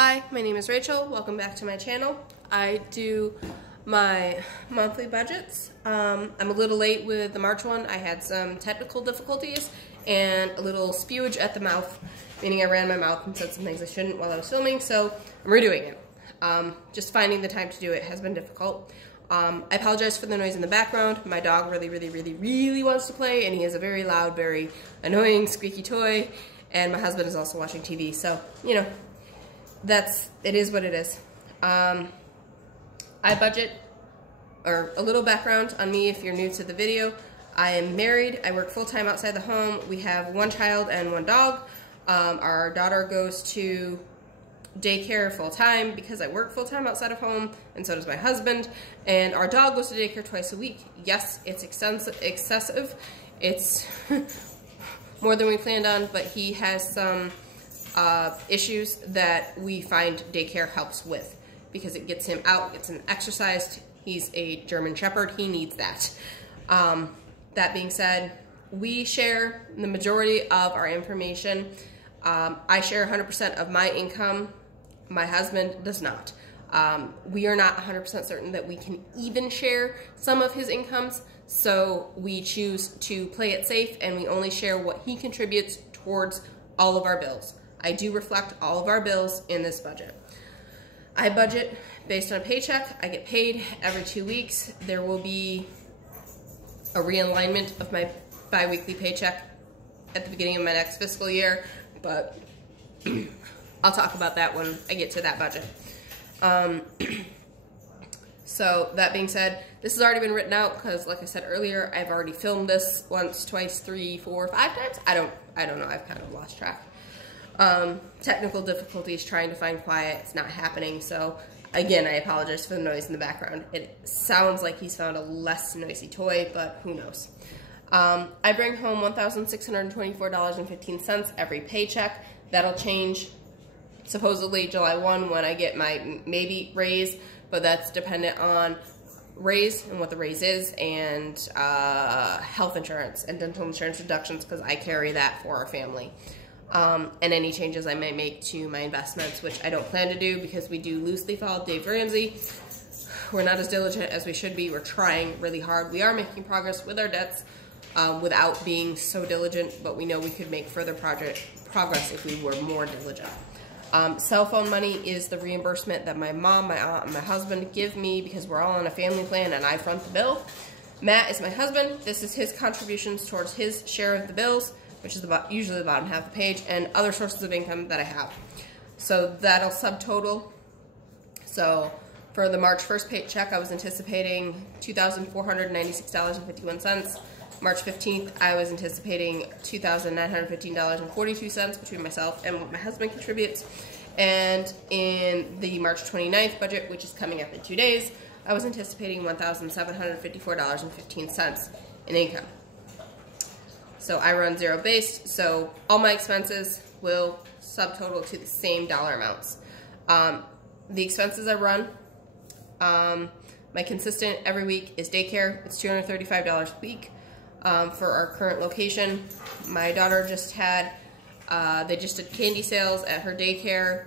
Hi, my name is Rachel. Welcome back to my channel. I do my monthly budgets. I'm a little late with the March one. I had some technical difficulties and a little spewage at the mouth, meaning I ran my mouth and said some things I shouldn't while I was filming, so I'm redoing it. Just finding the time to do it has been difficult. I apologize for the noise in the background. My dog really wants to play, and he has a very loud, very annoying, squeaky toy, and my husband is also watching TV, so, you know, it is what it is. I budget, or a little background on me if you're new to the video. I am married. I work full-time outside the home. We have one child and one dog. Our daughter goes to daycare full-time because I work full-time outside of home, and so does my husband. And our dog goes to daycare twice a week. Yes, it's excessive. It's more than we planned on, but he has some issues that we find daycare helps with because it gets him out, gets him exercised. He's a German Shepherd. He needs that. That being said, we share the majority of our information. I share 100% of my income. My husband does not. We are not 100% certain that we can even share some of his incomes, so we choose to play it safe, and we only share what he contributes towards all of our bills. I do reflect all of our bills in this budget. I budget based on a paycheck. I get paid every 2 weeks. There will be a realignment of my bi-weekly paycheck at the beginning of my next fiscal year, but I'll talk about that when I get to that budget. So that being said, this has already been written out because, like I said earlier, I've already filmed this once, twice, 3, 4, 5 times. I don't know. I've kind of lost track. Technical difficulties trying to find quiet. It's not happening. So again, I apologize for the noise in the background. It sounds like he's found a less noisy toy, but who knows. I bring home $1,624.15 every paycheck. That'll change supposedly July 1 when I get my maybe raise, but that's dependent on raise and what the raise is, and health insurance and dental insurance deductions, because I carry that for our family. And any changes I may make to my investments, which I don't plan to do because we do loosely follow Dave Ramsey. We're not as diligent as we should be. We're trying really hard. We are making progress with our debts without being so diligent, but we know we could make further progress if we were more diligent. Cell phone money is the reimbursement that my mom, my aunt, and my husband give me because we're all on a family plan and I front the bill. Matt is my husband. This is his contributions towards his share of the bills, which is usually the bottom half of the page, and other sources of income that I have. So that'll subtotal. So for the March 1st paycheck, I was anticipating $2,496.51. March 15th, I was anticipating $2,915.42 between myself and what my husband contributes. And in the March 29th budget, which is coming up in 2 days, I was anticipating $1,754.15 in income. So I run zero-based, so all my expenses will subtotal to the same dollar amounts. The expenses I run, my consistent every week is daycare. It's $235 a week for our current location. My daughter just had, they just did candy sales at her daycare.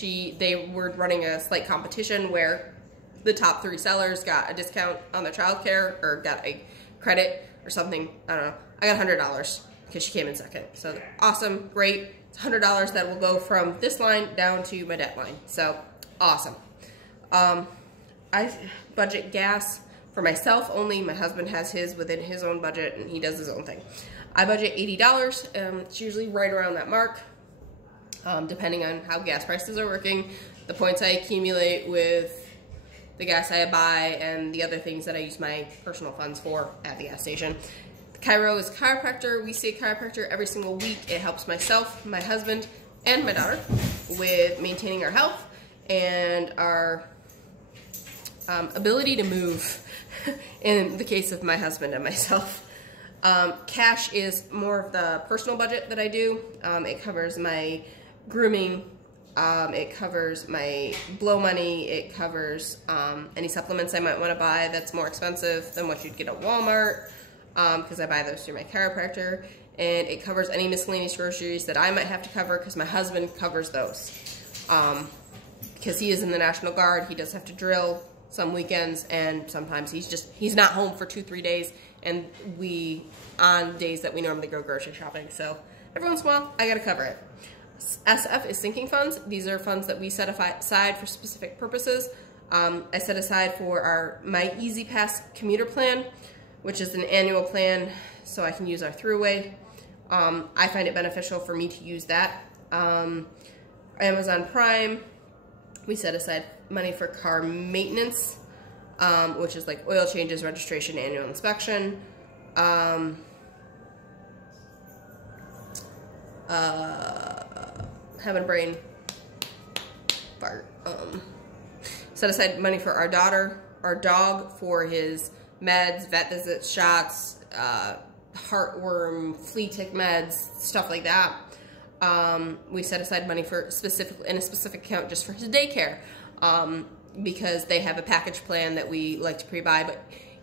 They were running a slight competition where the top 3 sellers got a discount on their childcare, or got a credit or something. I don't know. I got $100 because she came in second. So awesome, great. It's $100 that will go from this line down to my debt line. So awesome. I budget gas for myself only. My husband has his within his own budget and he does his own thing. I budget $80. It's usually right around that mark, depending on how gas prices are working, the points I accumulate with the gas I buy, and the other things that I use my personal funds for at the gas station. Cairo is chiropractor. We see a chiropractor every single week. It helps myself, my husband, and my daughter with maintaining our health and our ability to move in the case of my husband and myself. Cash is more of the personal budget that I do. It covers my grooming. It covers my blow money. It covers any supplements I might want to buy that's more expensive than what you'd get at Walmart, because I buy those through my chiropractor. And it covers any miscellaneous groceries that I might have to cover because my husband covers those. because he is in the National Guard. He does have to drill some weekends, and sometimes he's not home for 2-3 days, and on days that we normally go grocery shopping. So every once in a while, I gotta cover it. SF is sinking funds. These are funds that we set aside for specific purposes. I set aside for my Easy Pass commuter plan, which is an annual plan, so I can use our Thruway. I find it beneficial for me to use that. Amazon Prime, we set aside money for car maintenance, which is like oil changes, registration, annual inspection. Having a brain fart. Set aside money for our dog for his meds, vet visits, shots, heartworm, flea tick meds, stuff like that. We set aside money for in a specific account just for his daycare, because they have a package plan that we like to pre-buy, but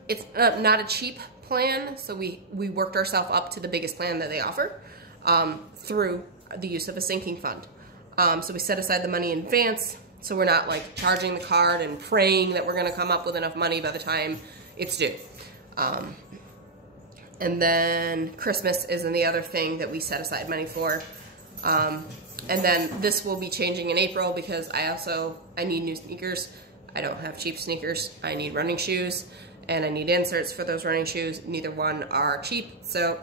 it's not a cheap plan, so we worked ourselves up to the biggest plan that they offer through the use of a sinking fund. So we set aside the money in advance, so we're not like charging the card and praying that we're going to come up with enough money by the time it's due. And then Christmas is the other thing that we set aside money for. And then this will be changing in April because I need new sneakers. I don't have cheap sneakers. I need running shoes, and I need inserts for those running shoes. Neither one are cheap, so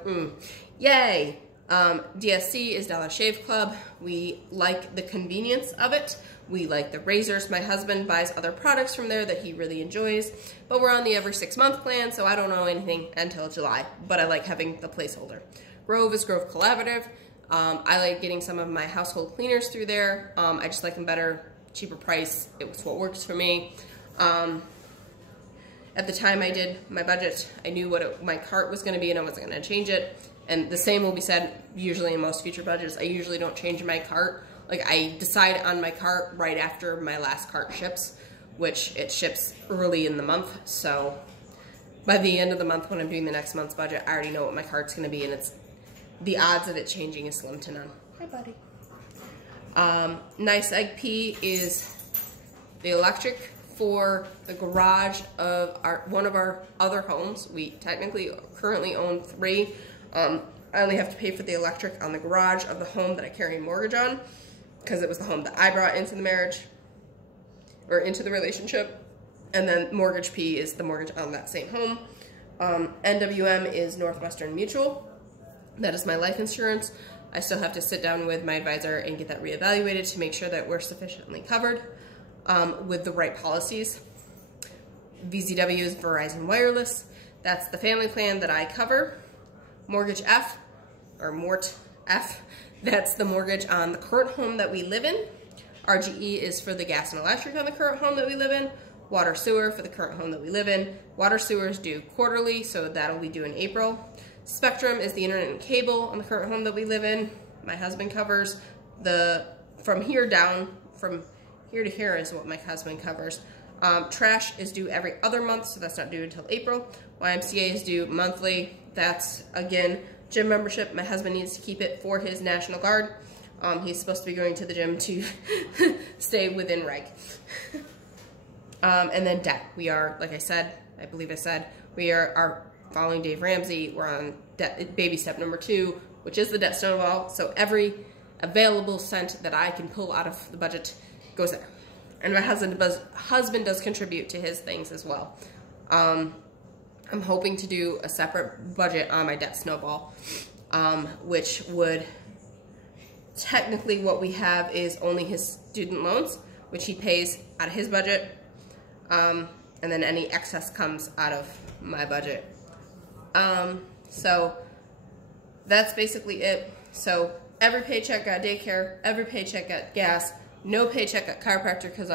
yay! DSC is Dollar Shave Club. We like the convenience of it. We like the razors. My husband buys other products from there that he really enjoys, but we're on the every 6-month plan, so I don't know anything until July, but I like having the placeholder. Grove is Grove Collaborative. I like getting some of my household cleaners through there. I just like them better, cheaper price. It was what works for me. At the time I did my budget, I knew what my cart was going to be, and I wasn't going to change it. And the same will be said usually in most future budgets. I usually don't change my cart. Like, I decide on my cart right after my last cart ships, which it ships early in the month. So by the end of the month, when I'm doing the next month's budget, I already know what my cart's going to be, and the odds of it changing is slim to none. Hi, buddy. Nice Egg Pea is the electric for the garage of one of our other homes. We technically currently own 3. I only have to pay for the electric on the garage of the home that I carry a mortgage on, because it was the home that I brought into the marriage, or into the relationship. And then Mortgage P is the mortgage on that same home. NWM is Northwestern Mutual. That is my life insurance. I still have to sit down with my advisor and get that reevaluated to make sure that we're sufficiently covered with the right policies. VZW is Verizon Wireless. That's the family plan that I cover. Mortgage F, or Mort F, that's the mortgage on the current home that we live in. RGE is for the gas and electric on the current home that we live in. Water Sewer for the current home that we live in. Water Sewer is due quarterly, so that'll be due in April. Spectrum is the internet and cable on the current home that we live in. My husband covers from here to here is what my husband covers. Trash is due every other month, so that's not due until April. YMCA is due monthly. That's, again, gym membership. My husband needs to keep it for his National Guard. He's supposed to be going to the gym to stay within reg. And then debt. We are, like I said, I believe I said, we are following Dave Ramsey. We're on baby step number 2, which is the debt snowball. So every available cent that I can pull out of the budget goes there. And my husband does contribute to his things as well. I'm hoping to do a separate budget on my debt snowball, which would technically, what we have is only his student loans, which he pays out of his budget, and then any excess comes out of my budget. So that's basically it. So every paycheck got daycare, every paycheck got gas, no paycheck got chiropractor, because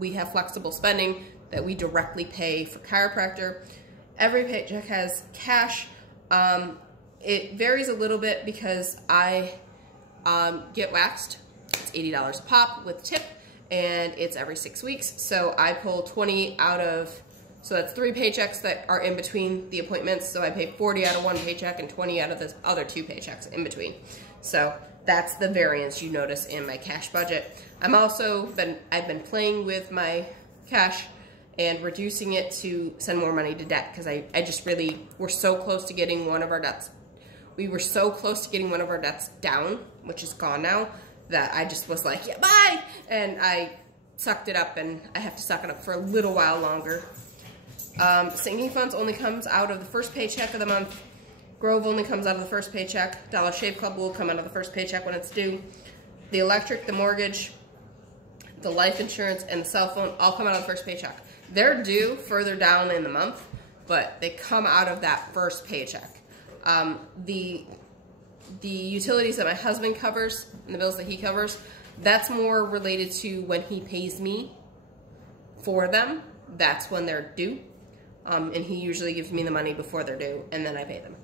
we have flexible spending that we directly pay for chiropractor. Every paycheck has cash. It varies a little bit because I get waxed. It's $80 a pop with tip, and it's every 6 weeks. So I pull 20 out of, so that's 3 paychecks that are in between the appointments. So I pay 40 out of one paycheck and 20 out of the other 2 paychecks in between. So that's the variance you notice in my cash budget. I've been playing with my cash and reducing it to send more money to debt, because I just really, we're so close to getting one of our debts. We were so close to getting one of our debts down, which is gone now, that I just was like, yeah, bye! And I sucked it up, and I have to suck it up for a little while longer. Sinking funds only comes out of the first paycheck of the month. Grove only comes out of the first paycheck. Dollar Shave Club will come out of the first paycheck when it's due. The electric, the mortgage, the life insurance, and the cell phone all come out of the first paycheck. They're due further down in the month, but they come out of that first paycheck. The utilities that my husband covers and the bills that he covers, that's more related to when he pays me for them. That's when they're due. And he usually gives me the money before they're due, and then I pay them.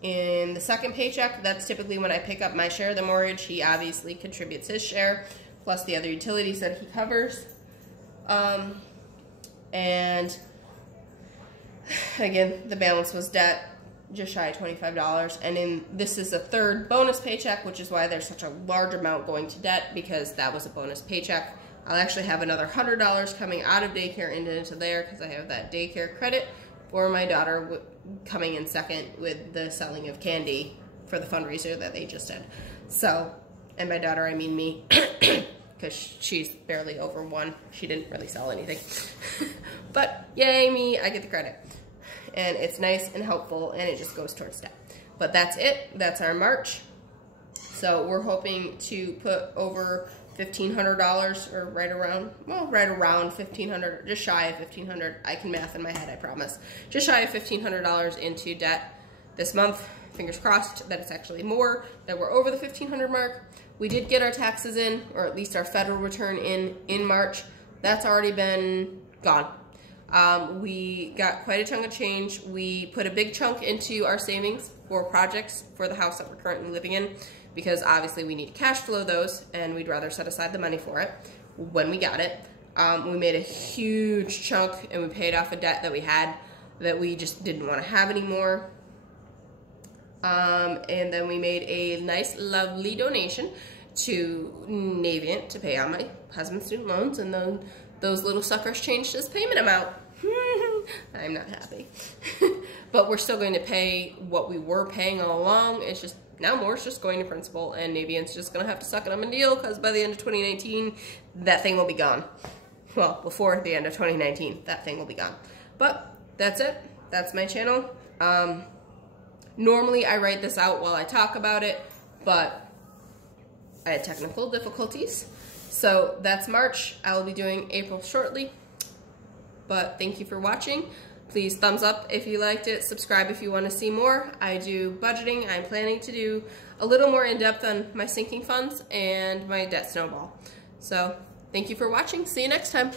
In the second paycheck, that's typically when I pick up my share of the mortgage. He obviously contributes his share, plus the other utilities that he covers. And again, the balance was debt, just shy of $25. And this is a third bonus paycheck, which is why there's such a large amount going to debt, because that was a bonus paycheck. I'll actually have another $100 coming out of daycare into there, because I have that daycare credit for my daughter coming in second with the selling of candy for the fundraiser that they just did. So, and by daughter I mean me, because she's barely over 1. She didn't really sell anything. But yay me, I get the credit. And it's nice and helpful, and it just goes towards debt. But that's it. That's our March. So we're hoping to put over $1,500, or right around $1,500, just shy of $1,500. I can math in my head, I promise. Just shy of $1,500 into debt this month. Fingers crossed that it's actually more, that we're over the $1,500 mark. We did get our taxes in, or at least our federal return in March. That's already been gone. We got quite a chunk of change. We put a big chunk into our savings for projects for the house that we're currently living in, because obviously we need to cash flow those, and we'd rather set aside the money for it when we got it. We made a huge chunk, and we paid off a debt that we had that we just didn't want to have anymore. And then we made a nice, lovely donation to Navient to pay on my husband's student loans, and then those little suckers changed his payment amount. I'm not happy. But we're still going to pay what we were paying all along. It's just, now more is just going to principal, and Navient's just going to have to suck it up and deal, because by the end of 2019, that thing will be gone. Well, before the end of 2019, that thing will be gone. But that's it. That's my channel. Normally, I write this out while I talk about it, but I had technical difficulties. So that's March. I will be doing April shortly. But thank you for watching. Please thumbs up if you liked it. Subscribe if you want to see more. I do budgeting. I'm planning to do a little more in-depth on my sinking funds and my debt snowball. So thank you for watching. See you next time.